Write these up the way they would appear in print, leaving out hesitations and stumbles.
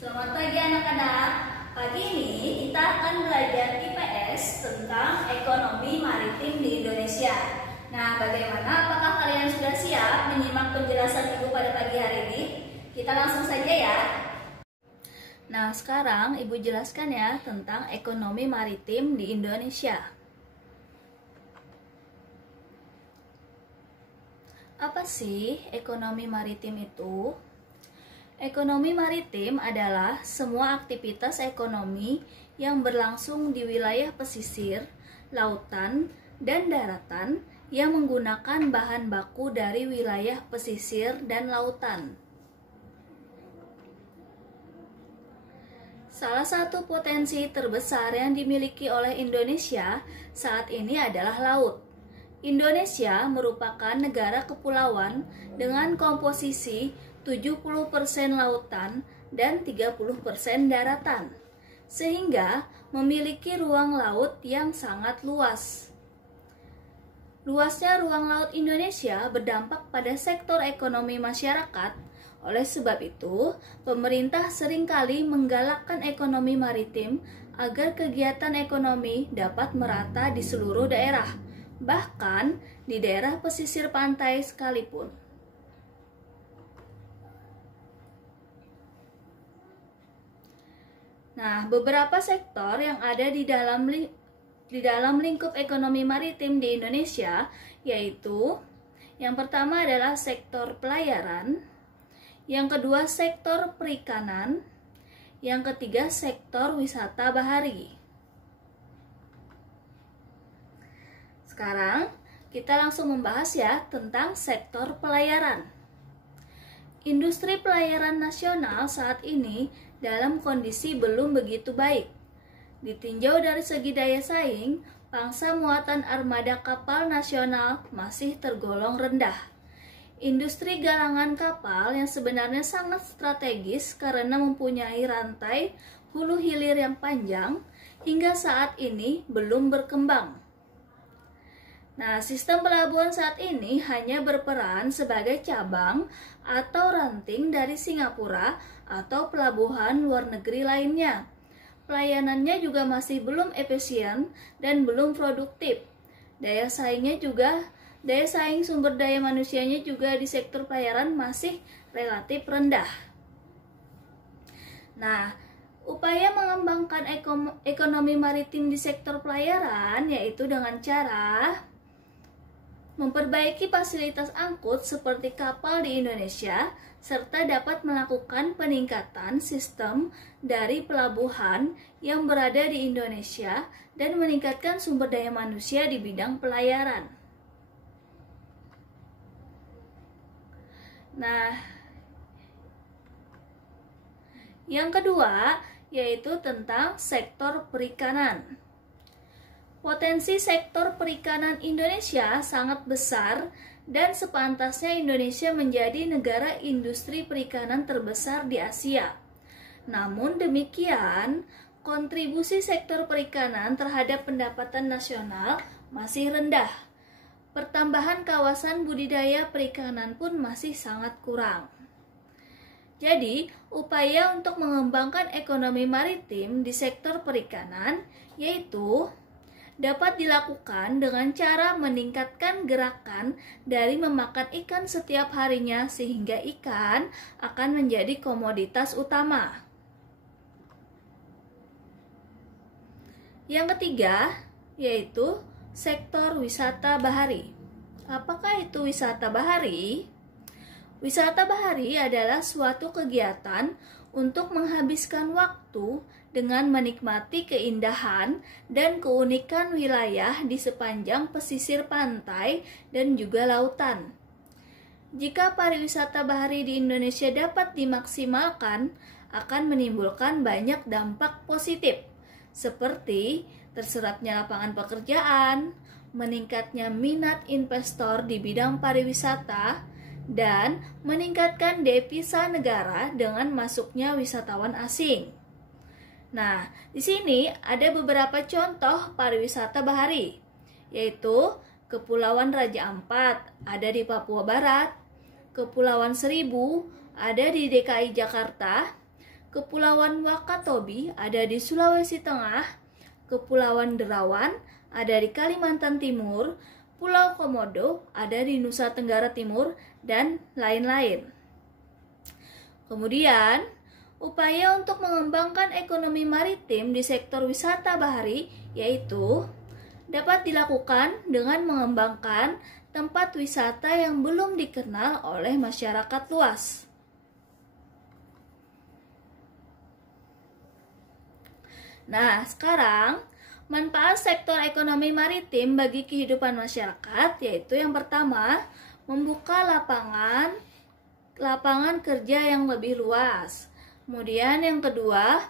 Selamat pagi anak-anak. Pagi ini kita akan belajar IPS tentang ekonomi maritim di Indonesia. Nah, bagaimana? Apakah kalian sudah siap menyimak penjelasan Ibu pada pagi hari ini? Kita langsung saja ya. Nah, sekarang Ibu jelaskan ya tentang ekonomi maritim di Indonesia. Apa sih ekonomi maritim itu? Ekonomi maritim adalah semua aktivitas ekonomi yang berlangsung di wilayah pesisir, lautan, dan daratan yang menggunakan bahan baku dari wilayah pesisir dan lautan. Salah satu potensi terbesar yang dimiliki oleh Indonesia saat ini adalah laut. Indonesia merupakan negara kepulauan dengan komposisi 70% lautan dan 30% daratan, sehingga memiliki ruang laut yang sangat luas. Luasnya ruang laut Indonesia berdampak pada sektor ekonomi masyarakat. Oleh sebab itu, pemerintah seringkali menggalakkan ekonomi maritim agar kegiatan ekonomi dapat merata di seluruh daerah, bahkan di daerah pesisir pantai sekalipun. Nah, beberapa sektor yang ada di dalam lingkup ekonomi maritim di Indonesia yaitu yang pertama adalah sektor pelayaran, yang kedua sektor perikanan, yang ketiga sektor wisata bahari. Sekarang kita langsung membahas ya tentang sektor pelayaran. Industri pelayaran nasional saat ini dalam kondisi belum begitu baik. Ditinjau dari segi daya saing, pangsa muatan armada kapal nasional masih tergolong rendah. Industri galangan kapal yang sebenarnya sangat strategis karena mempunyai rantai hulu hilir yang panjang, hingga saat ini belum berkembang. Nah, sistem pelabuhan saat ini hanya berperan sebagai cabang atau ranting dari Singapura atau pelabuhan luar negeri lainnya. Pelayanannya juga masih belum efisien dan belum produktif. Daya saing sumber daya manusianya juga di sektor pelayaran masih relatif rendah. Nah, upaya mengembangkan ekonomi maritim di sektor pelayaran yaitu dengan cara memperbaiki fasilitas angkut seperti kapal di Indonesia, serta dapat melakukan peningkatan sistem dari pelabuhan yang berada di Indonesia dan meningkatkan sumber daya manusia di bidang pelayaran. Nah, yang kedua yaitu tentang sektor perikanan. Potensi sektor perikanan Indonesia sangat besar dan sepantasnya Indonesia menjadi negara industri perikanan terbesar di Asia. Namun demikian, kontribusi sektor perikanan terhadap pendapatan nasional masih rendah. Pertambahan kawasan budidaya perikanan pun masih sangat kurang. Jadi, upaya untuk mengembangkan ekonomi maritim di sektor perikanan yaitu dapat dilakukan dengan cara meningkatkan gerakan dari memakan ikan setiap harinya sehingga ikan akan menjadi komoditas utama. Yang ketiga yaitu sektor wisata bahari. Apakah itu wisata bahari? Wisata bahari adalah suatu kegiatan untuk menghabiskan waktu dengan menikmati keindahan dan keunikan wilayah di sepanjang pesisir pantai dan juga lautan. Jika pariwisata bahari di Indonesia dapat dimaksimalkan, akan menimbulkan banyak dampak positif, seperti terserapnya lapangan pekerjaan, meningkatnya minat investor di bidang pariwisata, dan meningkatkan devisa negara dengan masuknya wisatawan asing. Nah, di sini ada beberapa contoh pariwisata bahari, yaitu Kepulauan Raja Ampat ada di Papua Barat, Kepulauan Seribu ada di DKI Jakarta, Kepulauan Wakatobi ada di Sulawesi Tengah, Kepulauan Derawan ada di Kalimantan Timur, Pulau Komodo ada di Nusa Tenggara Timur, dan lain-lain. Kemudian, upaya untuk mengembangkan ekonomi maritim di sektor wisata bahari yaitu dapat dilakukan dengan mengembangkan tempat wisata yang belum dikenal oleh masyarakat luas. Nah, sekarang manfaat sektor ekonomi maritim bagi kehidupan masyarakat yaitu yang pertama, membuka lapangan kerja yang lebih luas. Kemudian yang kedua,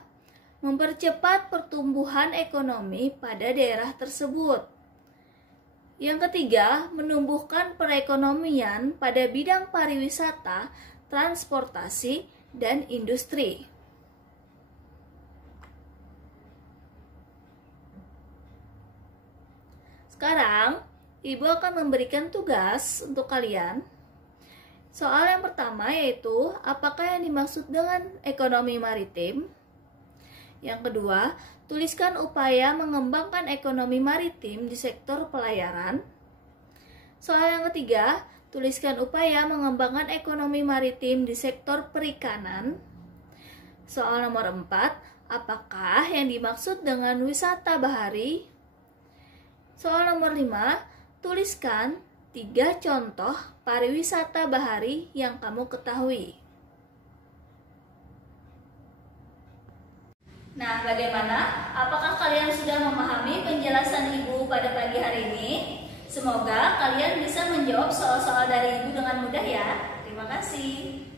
mempercepat pertumbuhan ekonomi pada daerah tersebut. Yang ketiga, menumbuhkan perekonomian pada bidang pariwisata, transportasi, dan industri. Sekarang, Ibu akan memberikan tugas untuk kalian. Soal yang pertama yaitu, apakah yang dimaksud dengan ekonomi maritim? Yang kedua, tuliskan upaya mengembangkan ekonomi maritim di sektor pelayaran. Soal yang ketiga, tuliskan upaya mengembangkan ekonomi maritim di sektor perikanan. Soal nomor 4, apakah yang dimaksud dengan wisata bahari? Soal nomor 5, tuliskan 3 contoh pariwisata bahari yang kamu ketahui. Nah, bagaimana? Apakah kalian sudah memahami penjelasan Ibu pada pagi hari ini? Semoga kalian bisa menjawab soal-soal dari Ibu dengan mudah ya. Terima kasih.